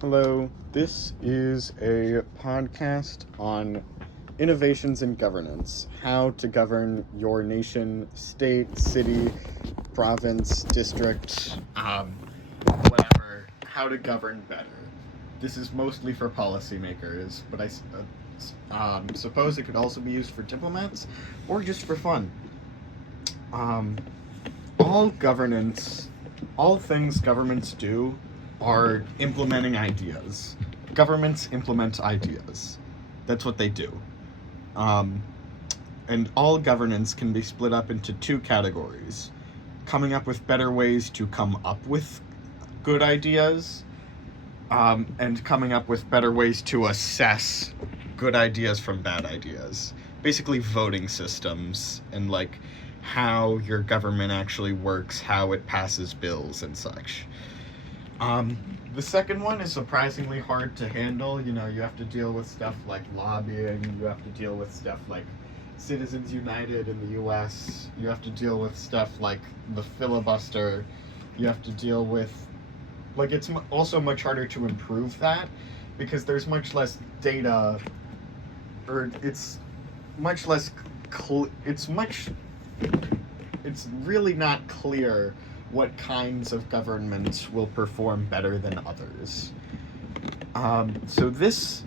Hello, this is a podcast on innovations in governance, how to govern your nation, state, city, province, district, whatever, how to govern better. This is mostly for policymakers, but I suppose it could also be used for diplomats or just for fun. Um, all governance, all things governments do are implementing ideas. Governments implement ideas. That's what they do. Um, and all governance can be split up into two categories: coming up with better ways to come up with good ideas, and coming up with better ways to assess good ideas from bad ideas. Basically, voting systems and like how your government actually works, how it passes bills and such. Um, the second one is surprisingly hard to handle. You have to deal with stuff like lobbying, you have to deal with stuff like Citizens United in the US, you have to deal with stuff like the filibuster, you have to deal with. Like, it's also much harder to improve that because there's much less data, or it's much less. It's really not clear what kinds of governments will perform better than others. So this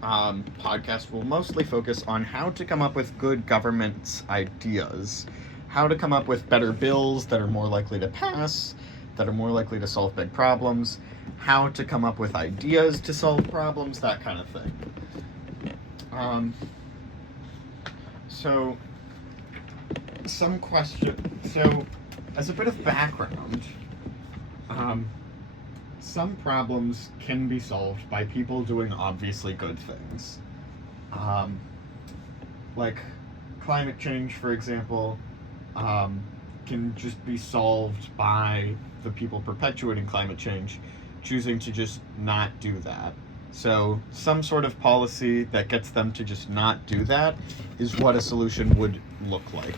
podcast will mostly focus on how to come up with good government ideas, how to come up with better bills that are more likely to pass, that are more likely to solve big problems, how to come up with ideas to solve problems, that kind of thing. Um, so, as a bit of background, some problems can be solved by people doing obviously good things. Um, like climate change, for example, can just be solved by the people perpetuating climate change choosing to just not do that. So, some sort of policy that gets them to just not do that is what a solution would look like.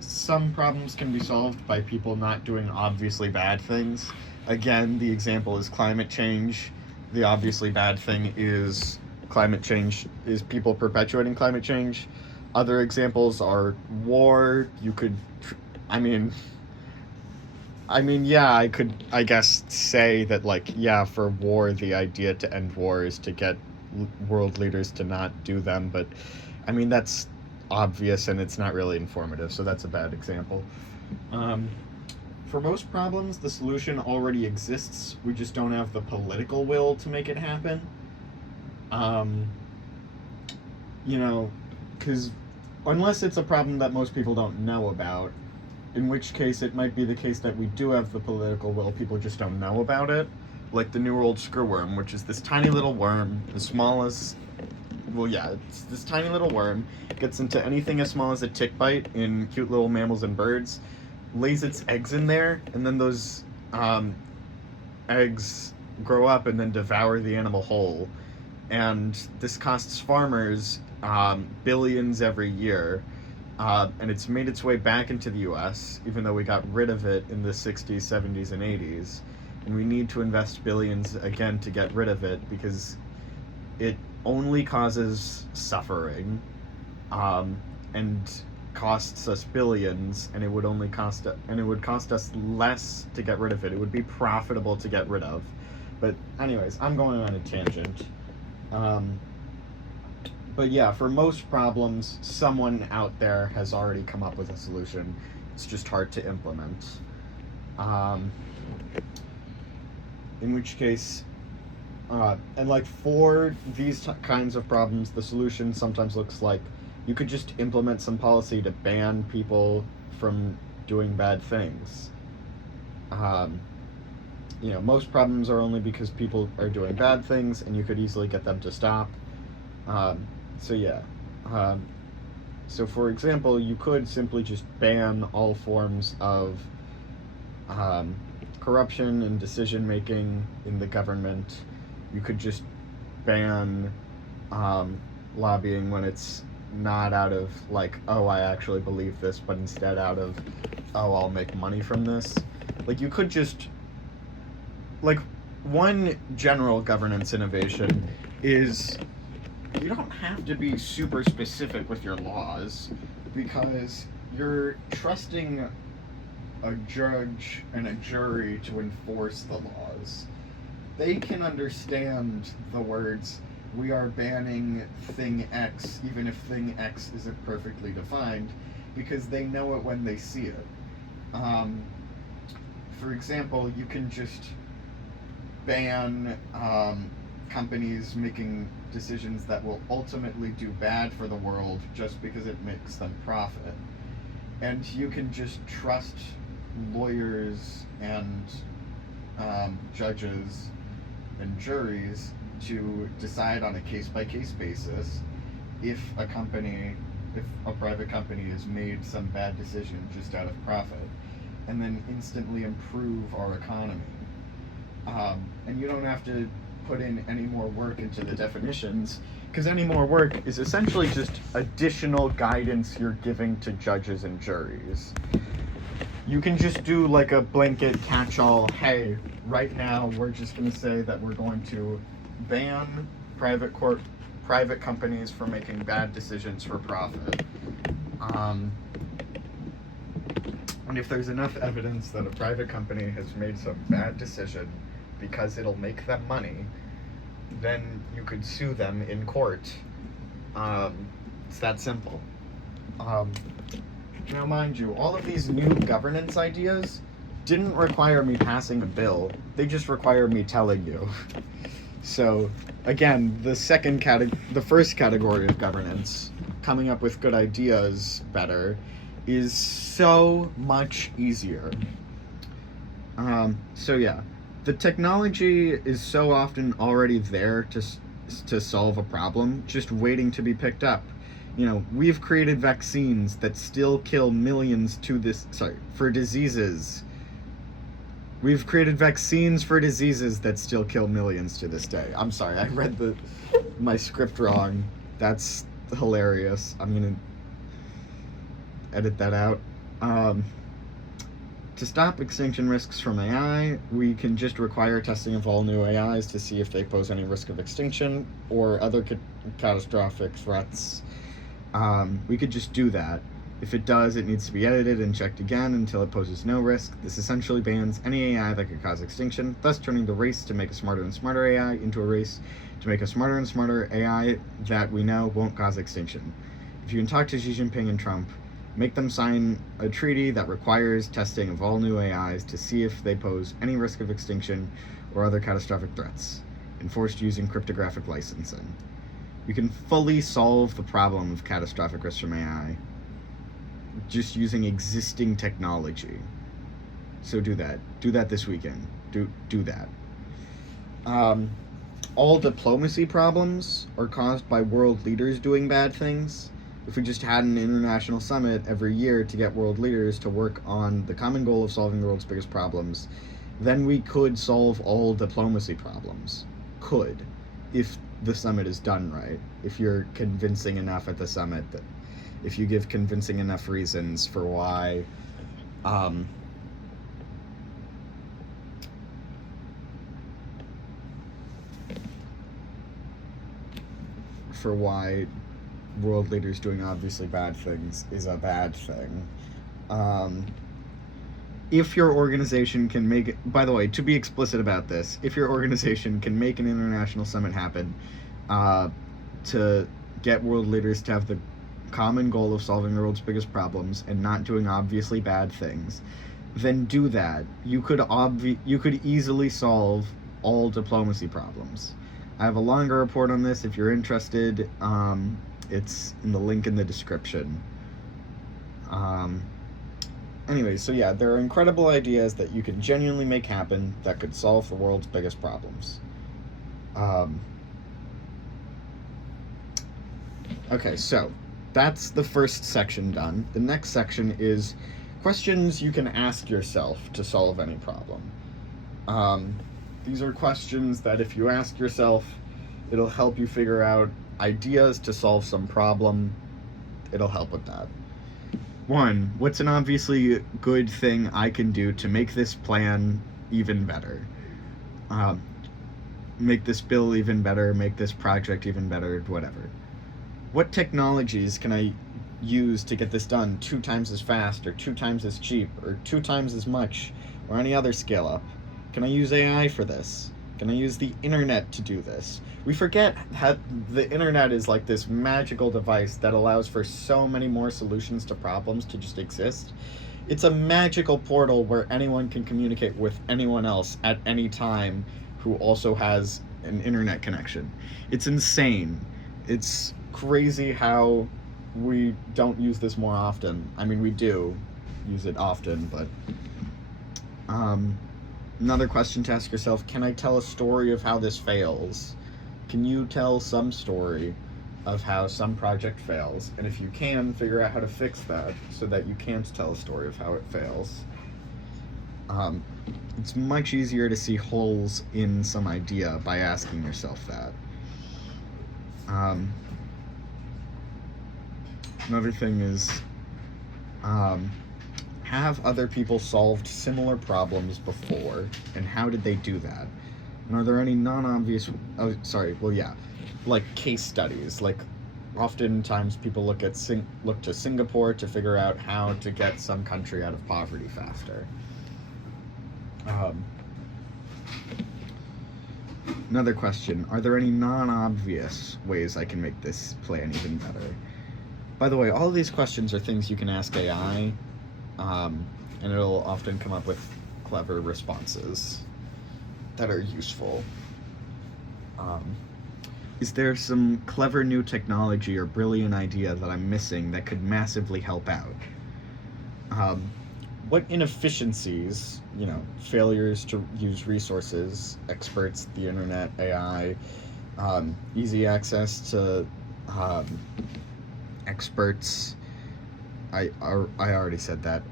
Some problems can be solved by people not doing obviously bad things. Again, the example is climate change. The obviously bad thing is people perpetuating climate change. Other examples are war. I mean, yeah, I could, I guess, say that, like, yeah, for war, the idea to end war is to get world leaders to not do them, but, I mean, that's obvious and it's not really informative, so that's a bad example. For most problems, the solution already exists. We just don't have the political will to make it happen. Because unless it's a problem that most people don't know about, in which case it might be the case that we do have the political will, people just don't know about it. Like the New World screwworm, which is this tiny little worm, the smallest. Well, yeah, it's this tiny little worm, gets into anything as small as a tick bite in cute little mammals and birds, lays its eggs in there, and then those eggs grow up and then devour the animal whole. And this costs farmers billions every year. And it's made its way back into the US, even though we got rid of it in the 60s, 70s, and 80s. And we need to invest billions again to get rid of it because it only causes suffering, and costs us billions, and it would cost us less to get rid of it. It would be profitable to get rid of. But anyways, I'm going on a tangent. But yeah, for most problems, someone out there has already come up with a solution. It's just hard to implement. In which case, and like for these kinds of problems, the solution sometimes looks like you could just implement some policy to ban people from doing bad things. Most problems are only because people are doing bad things, and you could easily get them to stop. So yeah. So for example, you could simply just ban all forms of corruption and decision making in the government. You could just ban lobbying when it's not out of like, oh, I actually believe this, but instead out of, oh, I'll make money from this. Like, you could just, like, one general governance innovation is you don't have to be super specific with your laws, because you're trusting a judge and a jury to enforce the laws. They can understand the words, we are banning thing X, even if thing X isn't perfectly defined, because they know it when they see it. For example, you can just ban companies making decisions that will ultimately do bad for the world just because it makes them profit. And you can just trust lawyers and judges and juries to decide on a case-by-case basis if a private company has made some bad decision just out of profit, and then instantly improve our economy. And you don't have to put in any more work into the definitions, because any more work is essentially just additional guidance you're giving to judges and juries. You can just do like a blanket catch-all, hey, right now we're just going to say that we're going to ban private companies from making bad decisions for profit. And if there's enough evidence that a private company has made some bad decision because it'll make them money, then you could sue them in court. It's that simple. Now, mind you, all of these new governance ideas didn't require me passing a bill. They just require me telling you. So, again, the first category of governance, coming up with good ideas better, is so much easier. So yeah, the technology is so often already there to solve a problem, just waiting to be picked up. We've created vaccines that still kill millions for diseases. We've created vaccines for diseases that still kill millions to this day. I'm sorry, I read my script wrong. That's hilarious. I'm gonna edit that out. To stop extinction risks from AI, we can just require testing of all new AIs to see if they pose any risk of extinction or other catastrophic threats. We could just do that. If it does, it needs to be edited and checked again until it poses no risk. This essentially bans any AI that could cause extinction, thus turning the race to make a smarter and smarter AI into a race to make a smarter and smarter AI that we know won't cause extinction. If you can talk to Xi Jinping and Trump, make them sign a treaty that requires testing of all new AIs to see if they pose any risk of extinction or other catastrophic threats, enforced using cryptographic licensing. You can fully solve the problem of catastrophic risks from AI just using existing technology. So do that. Do that this weekend. Do that. All diplomacy problems are caused by world leaders doing bad things. If we just had an international summit every year to get world leaders to work on the common goal of solving the world's biggest problems, then we could solve all diplomacy problems. Could, if the summit is done right. If you're convincing enough at the summit, that if you give convincing enough reasons for why world leaders doing obviously bad things is a bad thing. If your organization can make it, by the way, to be explicit about this, if your organization can make an international summit happen to get world leaders to have the common goal of solving the world's biggest problems and not doing obviously bad things, then do that. You could easily solve all diplomacy problems. I have a longer report on this if you're interested. It's in the link in the description. Anyway, so yeah, there are incredible ideas that you can genuinely make happen that could solve the world's biggest problems. Okay, so that's the first section done. The next section is questions you can ask yourself to solve any problem. These are questions that if you ask yourself, it'll help you figure out ideas to solve some problem. It'll help with that. One, what's an obviously good thing I can do to make this plan even better? Um, make this bill even better, make this project even better, whatever. What technologies can I use to get this done 2 times as fast, or 2 times as cheap, or 2 times as much, or any other scale up? Can I use AI for this? Can I use the internet to do this? We forget how the internet is like this magical device that allows for so many more solutions to problems to just exist. It's a magical portal where anyone can communicate with anyone else at any time who also has an internet connection. It's insane. It's crazy how we don't use this more often. I mean, we do use it often, but another question to ask yourself: can I tell a story of how this fails? Can you tell some story of how some project fails? And if you can, figure out how to fix that so that you can't tell a story of how it fails. It's much easier to see holes in some idea by asking yourself that. Another thing is, have other people solved similar problems before, and how did they do that? And are there any non-obvious, like case studies? Like, oftentimes people look to Singapore to figure out how to get some country out of poverty faster. Another question: are there any non-obvious ways I can make this plan even better? By the way, all of these questions are things you can ask AI, and it'll often come up with clever responses that are useful. Is there some clever new technology or brilliant idea that I'm missing that could massively help out? What inefficiencies, failures to use resources, experts, the internet, AI, easy access to experts. I already said that.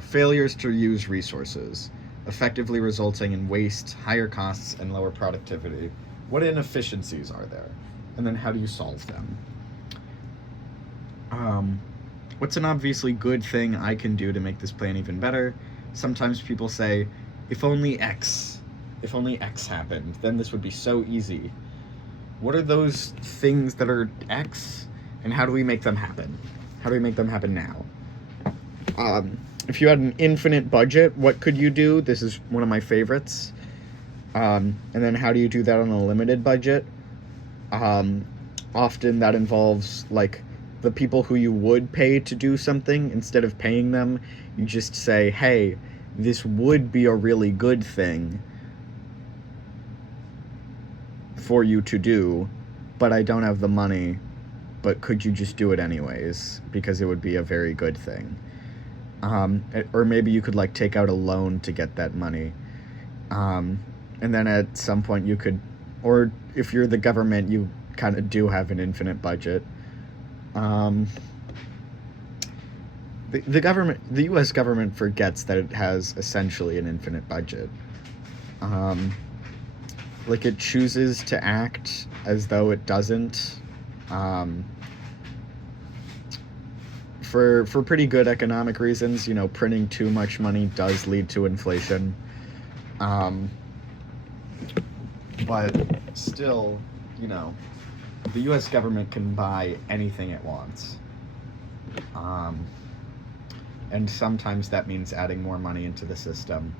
Failures to use resources, effectively resulting in waste, higher costs, and lower productivity. What inefficiencies are there? And then how do you solve them? What's an obviously good thing I can do to make this plan even better? Sometimes people say, if only X happened, then this would be so easy. What are those things that are X, and how do we make them happen? How do we make them happen now? If you had an infinite budget, what could you do? This is one of my favorites. And then how do you do that on a limited budget? Often that involves, like, the people who you would pay to do something, instead of paying them, you just say, hey, this would be a really good thing for you to do, but I don't have the money, but could you just do it anyways, because it would be a very good thing. Or maybe you could, like, take out a loan to get that money, and then at some point you could, or if you're the government, you kind of do have an infinite budget. The U.S. government forgets that it has essentially an infinite budget. Like, it chooses to act as though it doesn't. For pretty good economic reasons, printing too much money does lead to inflation. But still, the U.S. government can buy anything it wants. And sometimes that means adding more money into the system.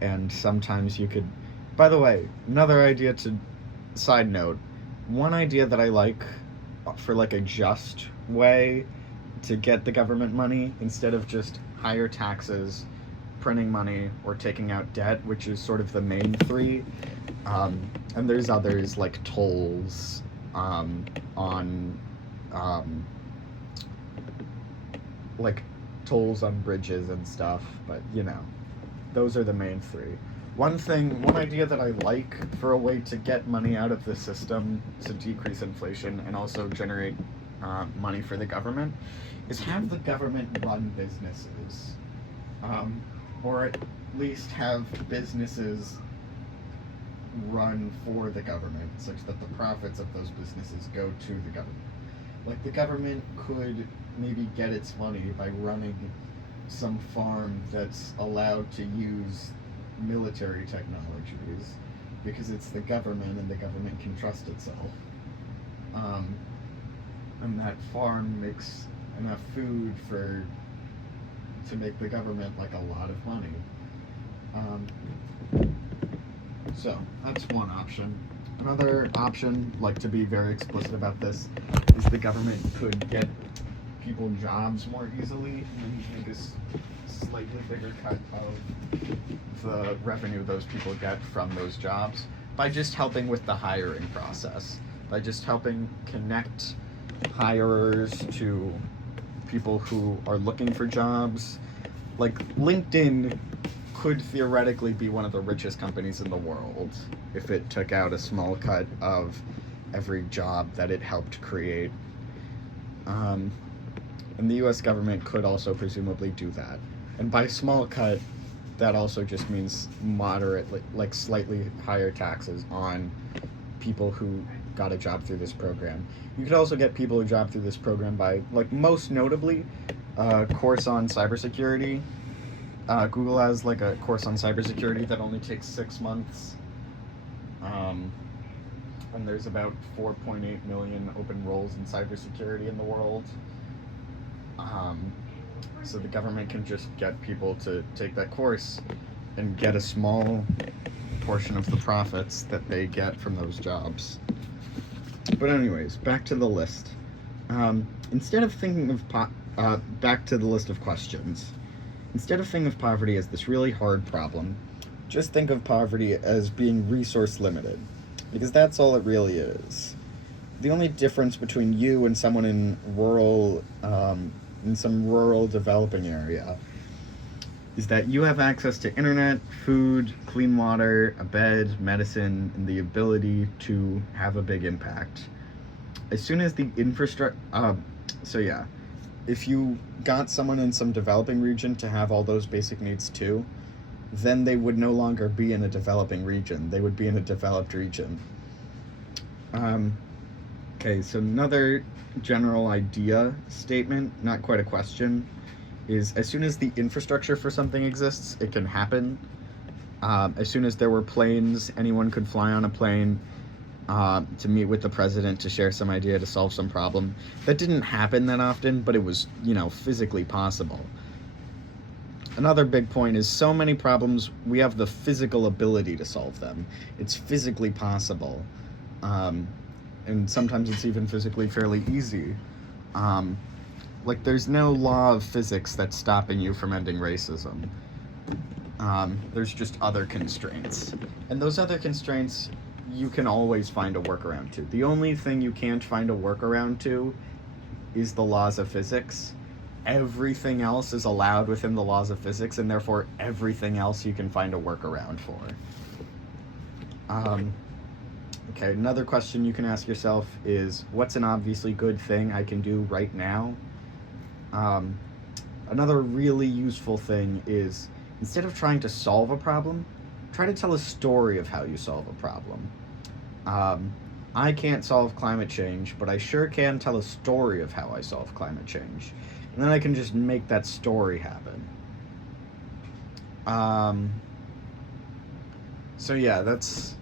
And sometimes you could... By the way, another idea side note, one idea that I like for, like, a just way to get the government money, instead of just higher taxes, printing money, or taking out debt, which is sort of the main three, and there's others like tolls, like tolls on bridges and stuff, but those are the main three. One idea that I like for a way to get money out of the system to decrease inflation and also generate money for the government is have the government run businesses, or at least have businesses run for the government, such that the profits of those businesses go to the government. Like, the government could maybe get its money by running some farm that's allowed to use military technologies because it's the government and the government can trust itself. Um, and that farm makes enough food to make the government like a lot of money. Um, so that's one option. Another option, like to be very explicit about this, is the government could get people jobs more easily and make a slightly bigger cut of the revenue those people get from those jobs by just helping with the hiring process, by just helping connect hirers to people who are looking for jobs. Like, LinkedIn could theoretically be one of the richest companies in the world if it took out a small cut of every job that it helped create. And the US government could also presumably do that. And by small cut, that also just means moderately, like slightly higher taxes on people who got a job through this program. You could also get people a job through this program by, like, most notably, a course on cybersecurity. Google has like a course on cybersecurity that only takes 6 months. And there's about 4.8 million open roles in cybersecurity in the world. So the government can just get people to take that course and get a small portion of the profits that they get from those jobs. But anyways, back to the list. Instead of thinking of back to the list of questions. Instead of thinking of poverty as this really hard problem, just think of poverty as being resource limited, because that's all it really is. The only difference between you and someone in some rural developing area is that you have access to internet, food, clean water, a bed, medicine, and the ability to have a big impact. As soon as the infrastructure, if you got someone in some developing region to have all those basic needs too, then they would no longer be in a developing region. They would be in a developed region. Okay, so another general idea statement, not quite a question, is as soon as the infrastructure for something exists, it can happen. As soon as there were planes, anyone could fly on a plane to meet with the president to share some idea to solve some problem. That didn't happen that often, but it was, physically possible. Another big point is so many problems, we have the physical ability to solve them. It's physically possible. And sometimes it's even physically fairly easy. Like, there's no law of physics that's stopping you from ending racism. There's just other constraints. And those other constraints, you can always find a workaround to. The only thing you can't find a workaround to is the laws of physics. Everything else is allowed within the laws of physics, and therefore everything else you can find a workaround for. Okay, another question you can ask yourself is, what's an obviously good thing I can do right now? Another really useful thing is, instead of trying to solve a problem, try to tell a story of how you solve a problem. I can't solve climate change, but I sure can tell a story of how I solve climate change. And then I can just make that story happen. So yeah, this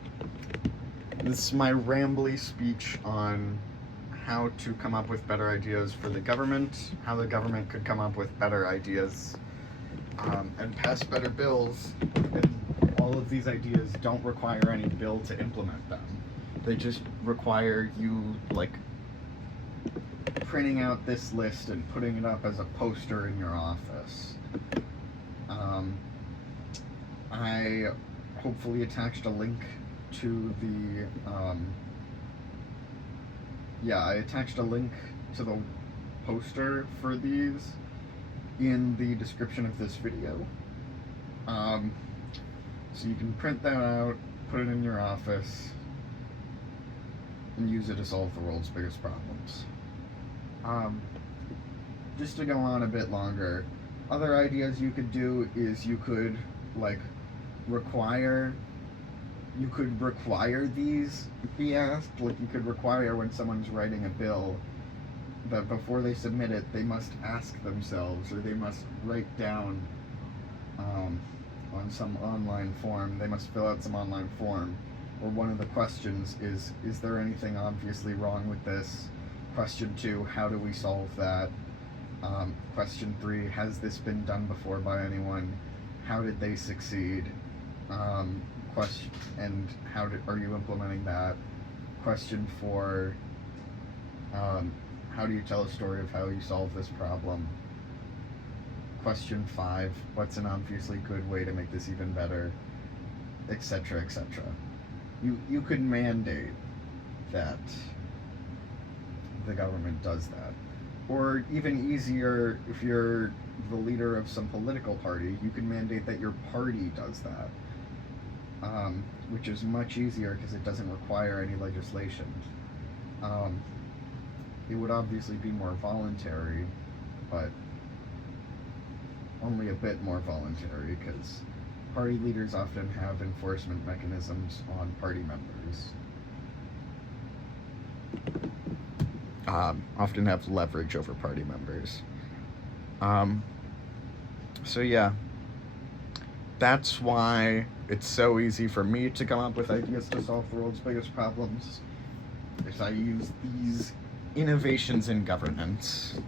is my rambly speech on how to come up with better ideas for the government, how the government could come up with better ideas and pass better bills. And all of these ideas don't require any bill to implement them. They just require you, like, printing out this list and putting it up as a poster in your office. I hopefully attached a link to the, I attached a link to the poster for these in the description of this video. So you can print that out, put it in your office, and use it to solve the world's biggest problems. Just to go on a bit longer, other ideas you could do is you could, like, require these be asked. Like, you could require when someone's writing a bill that before they submit it, they must ask themselves, or they must write down on some online form, they must fill out some online form, or one of the questions is there anything obviously wrong with this? Question 2, how do we solve that? Question 3, has this been done before by anyone? How did they succeed? Question, and are you implementing that? Question 4, how do you tell a story of how you solve this problem? Question 5, what's an obviously good way to make this even better? Etc., etc. You could mandate that the government does that. Or even easier, if you're the leader of some political party, you can mandate that your party does that. Which is much easier because it doesn't require any legislation. It would obviously be more voluntary, but only a bit more voluntary, because party leaders often have enforcement mechanisms on party members. Often have leverage over party members. So yeah, that's why it's so easy for me to come up with ideas to solve the world's biggest problems, is I use these innovations in governance